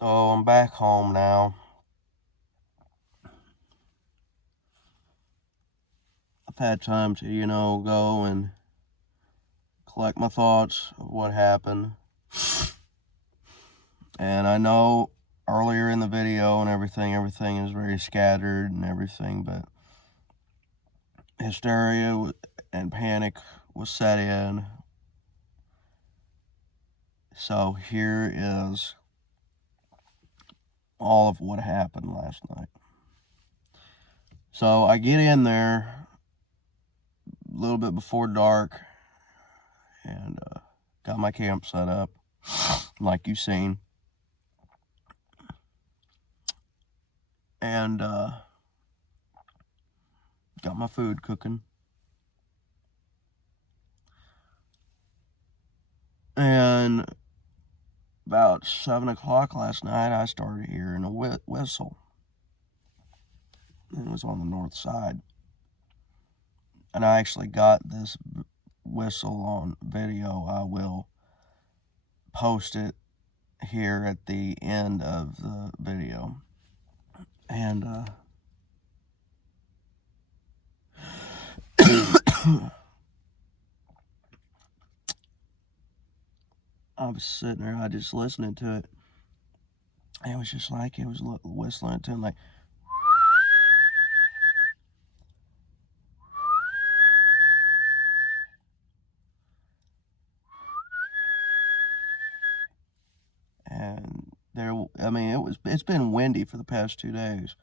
So I'm back home now. I've had time to, go and collect my thoughts of what happened. And I know earlier in the video and everything is very scattered and everything, but hysteria and panic was set in. So here is all of what happened last night. So I get in there a little bit before dark and got my camp set up like you've seen. And got my food cooking. And about 7 o'clock last night, I started hearing a whistle. And it was on the north side. And I actually got this whistle on video. I will post it here at the end of the video. And I was sitting there, I just listening to it. And it was just like it was whistling to him, like. And it's been windy for the past 2 days,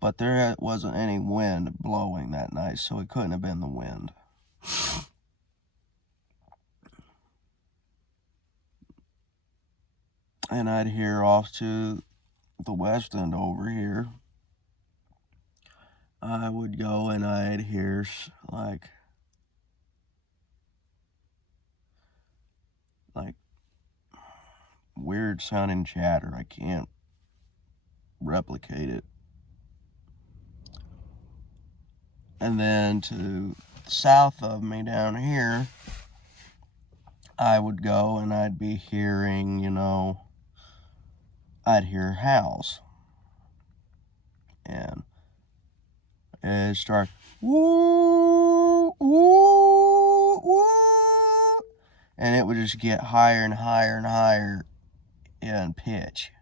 but there wasn't any wind blowing that night, so it couldn't have been the wind. And I'd hear off to the west end over here, I would go and I'd hear like weird sounding chatter. I can't replicate it. And then to the south of me down here, I would go and I'd be hearing, I'd hear howls. And it'd start, woo, woo, woo. And it would just get higher and higher and higher in pitch.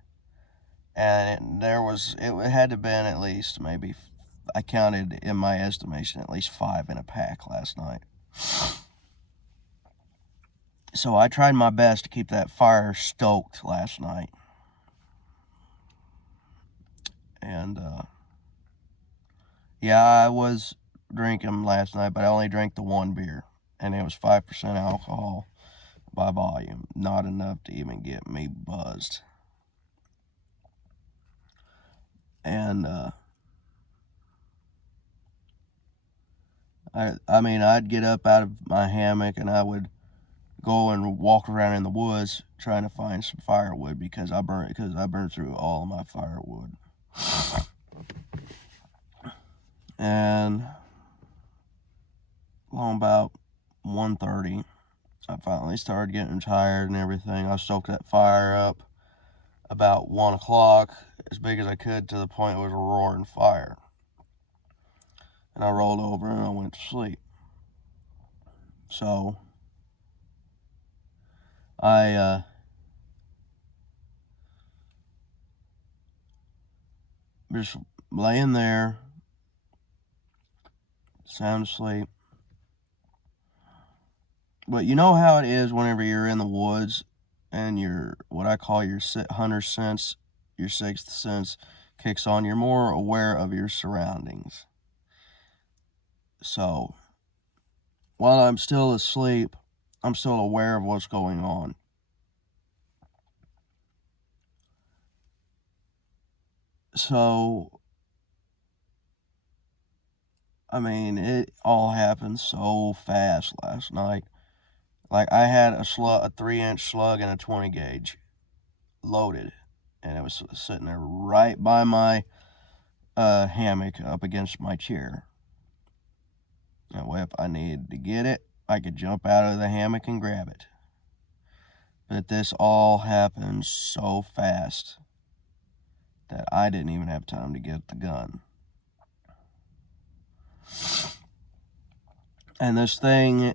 And it had to have been at least maybe, I counted in my estimation, at least 5 in a pack last night. So I tried my best to keep that fire stoked last night. And, yeah, I was drinking last night, but I only drank the 1 beer. And it was 5% alcohol by volume. Not enough to even get me buzzed. And, I'd get up out of my hammock and I would go and walk around in the woods trying to find some firewood because I burned through all of my firewood. And along about 1:30, I finally started getting tired and everything. I stoked that fire up about 1 o'clock as big as I could to the point it was a roaring fire. And I rolled over and I went to sleep. So I just laying there, sound asleep. But you know how it is whenever you're in the woods and what I call your hunter's sense, your sixth sense kicks on. You're more aware of your surroundings. So while I'm still asleep, I'm still aware of what's going on. So, it all happened so fast last night. Like, I had a 3-inch slug and a 20 gauge loaded, and it was sitting there right by my hammock up against my chair. That way, if I needed to get it, I could jump out of the hammock and grab it. But this all happened so fast. that I didn't even have time to get the gun. And this thing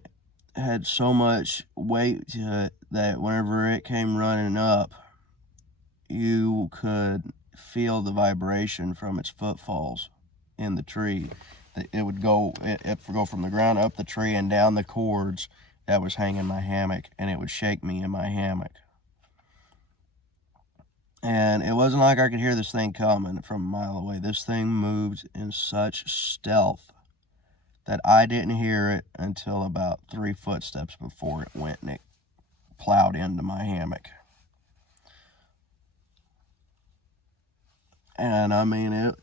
had so much weight to it that whenever it came running up, you could feel the vibration from its footfalls in the tree. It would go from the ground up the tree and down the cords that was hanging my hammock, and it would shake me in my hammock. And it wasn't like I could hear this thing coming from a mile away. This thing moved in such stealth that I didn't hear it until about 3 footsteps before it went and it plowed into my hammock. And I mean,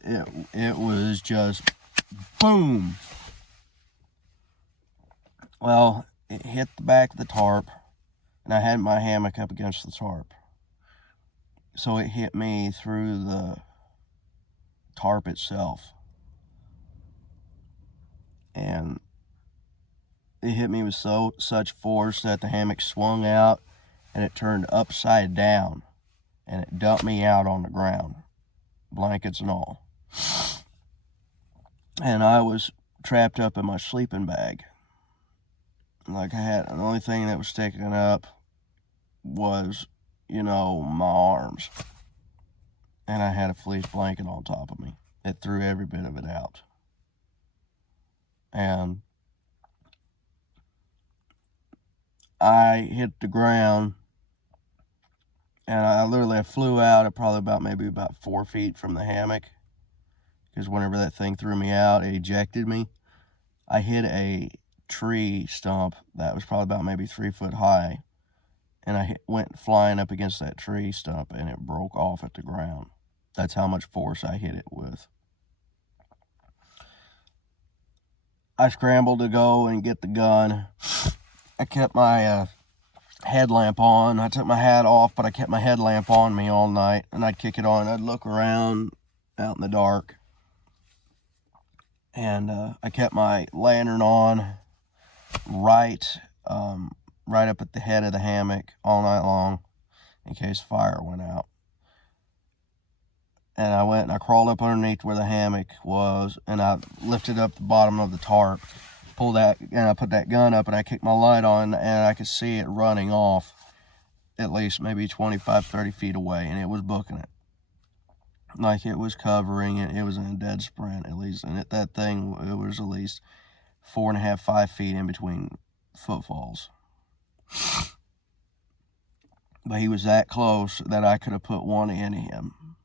it was just boom. Well, it hit the back of the tarp, and I had my hammock up against the tarp. So it hit me through the tarp itself. And it hit me with such force that the hammock swung out and it turned upside down, and it dumped me out on the ground, blankets and all. And I was trapped up in my sleeping bag. Like, the only thing that was sticking up was, my arms. And I had a fleece blanket on top of me. It threw every bit of it out. And I hit the ground, and I flew out at probably maybe about 4 feet from the hammock, because whenever that thing threw me out, it ejected me. I hit a tree stump that was probably about maybe 3 foot high, and I went flying up against that tree stump, and it broke off at the ground. That's how much force I hit it with. I scrambled to go and get the gun. I kept my headlamp on. I took my hat off, but I kept my headlamp on me all night, and I'd kick it on. I'd look around out in the dark, and I kept my lantern on right up at the head of the hammock all night long in case fire went out. And I went and I crawled up underneath where the hammock was, and I lifted up the bottom of the tarp, pulled that, and I put that gun up, and I kicked my light on, and I could see it running off at least maybe 25, 30 feet away, and it was booking it. Like, it was covering it. It was in a dead sprint, at least. And that thing, it was at least 4.5, 5 feet in between footfalls. But he was that close that I could have put one in him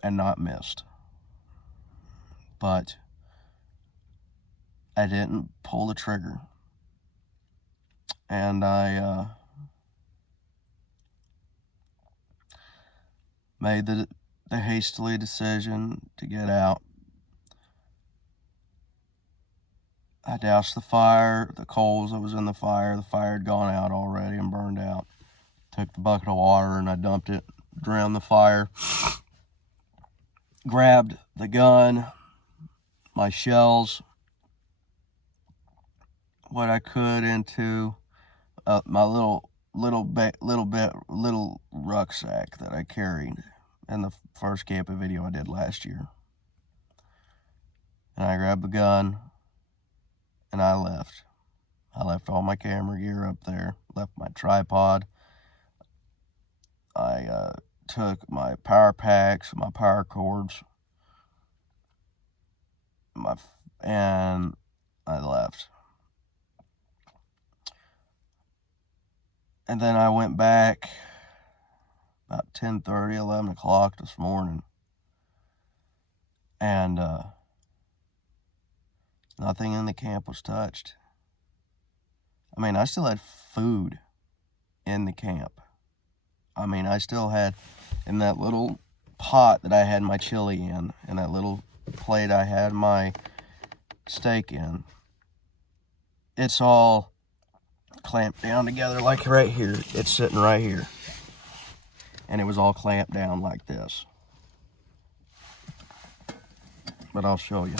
and not missed. But I didn't pull the trigger. And I made the hastily decision to get out. I doused the fire, the coals that was in the fire. The fire had gone out already and burned out. Took the bucket of water and I dumped it, drowned the fire. Grabbed the gun, my shells, what I could into my little rucksack that I carried in the first camping video I did last year. And I grabbed the gun and I left. I left all my camera gear up there, left my tripod. I took my power packs, my power cords, and I left. And then I went back about 10:30, 11 o'clock this morning, and nothing in the camp was touched. I mean, I still had food in the camp. I mean, I still had, in that little pot that I had my chili in, and that little plate I had my steak in, it's all clamped down together, like right here. It's sitting right here. And it was all clamped down like this. But I'll show you.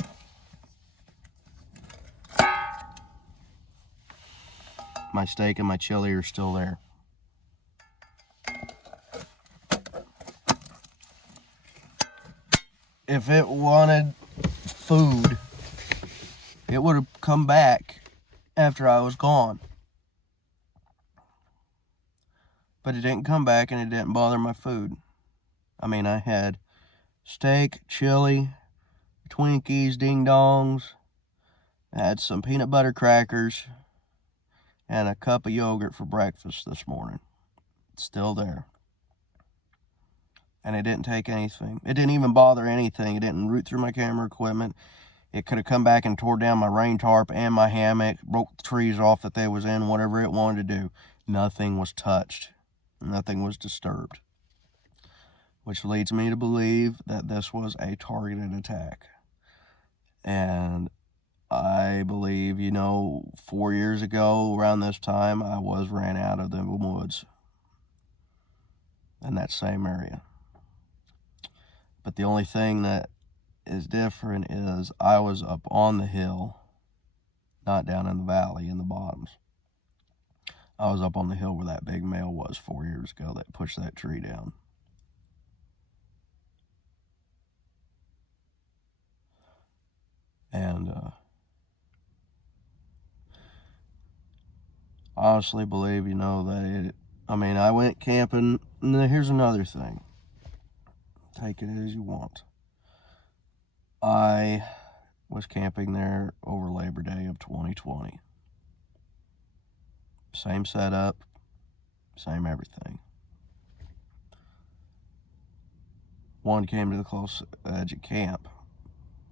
My steak and my chili are still there. if it wanted food, it would have come back after I was gone. But it didn't come back, and it didn't bother my food. I mean, I had steak, chili, Twinkies, ding-dongs. I had some peanut butter crackers and a cup of yogurt for breakfast this morning. It's still there. And it didn't take anything. It didn't even bother anything. It didn't root through my camera equipment. It could have come back and tore down my rain tarp and my hammock, broke the trees off that they was in, whatever it wanted to do. Nothing was touched. Nothing was disturbed. Which leads me to believe that this was a targeted attack. And I believe, 4 years ago, around this time, I was ran out of the woods in that same area. But the only thing that is different is I was up on the hill, not down in the valley in the bottoms. I was up on the hill where that big male was 4 years ago that pushed that tree down. And I honestly believe, that I went camping, and here's another thing. Take it as you want. I was camping there over Labor Day of 2020. Same setup, same everything. One came to the close edge of camp,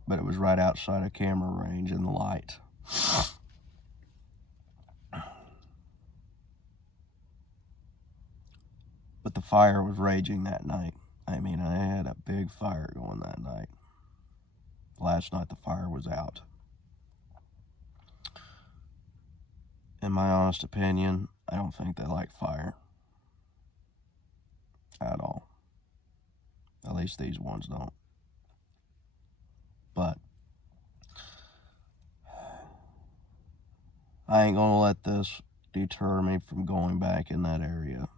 but it was right outside of camera range in the light. But the fire was raging that night. I had a big fire going that night. Last night the fire was out. In my honest opinion, I don't think they like fire at all. At least these ones don't. But I ain't gonna let this deter me from going back in that area.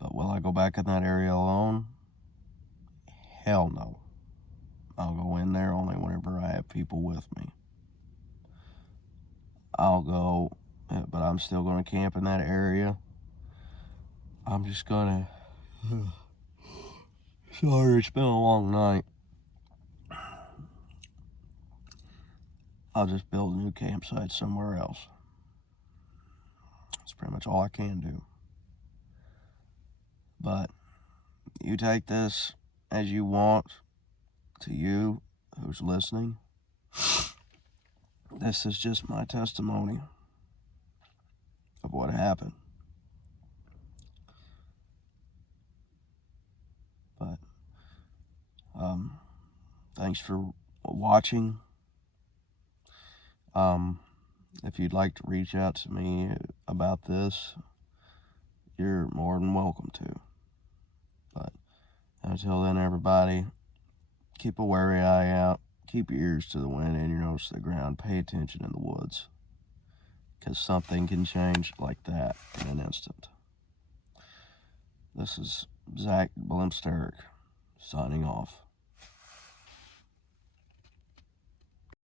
But will I go back in that area alone? Hell no. I'll go in there only whenever I have people with me. I'll go, but I'm still going to camp in that area. I'm just going to... Sorry, it's been a long night. I'll just build a new campsite somewhere else. That's pretty much all I can do. But you take this as you want. To you who's listening, this is just my testimony of what happened. But thanks for watching. If you'd like to reach out to me about this, you're more than welcome to. But until then, everybody, keep a wary eye out. Keep your ears to the wind and your nose to the ground. Pay attention in the woods, because something can change like that in an instant. This is Zach Blimsteric signing off.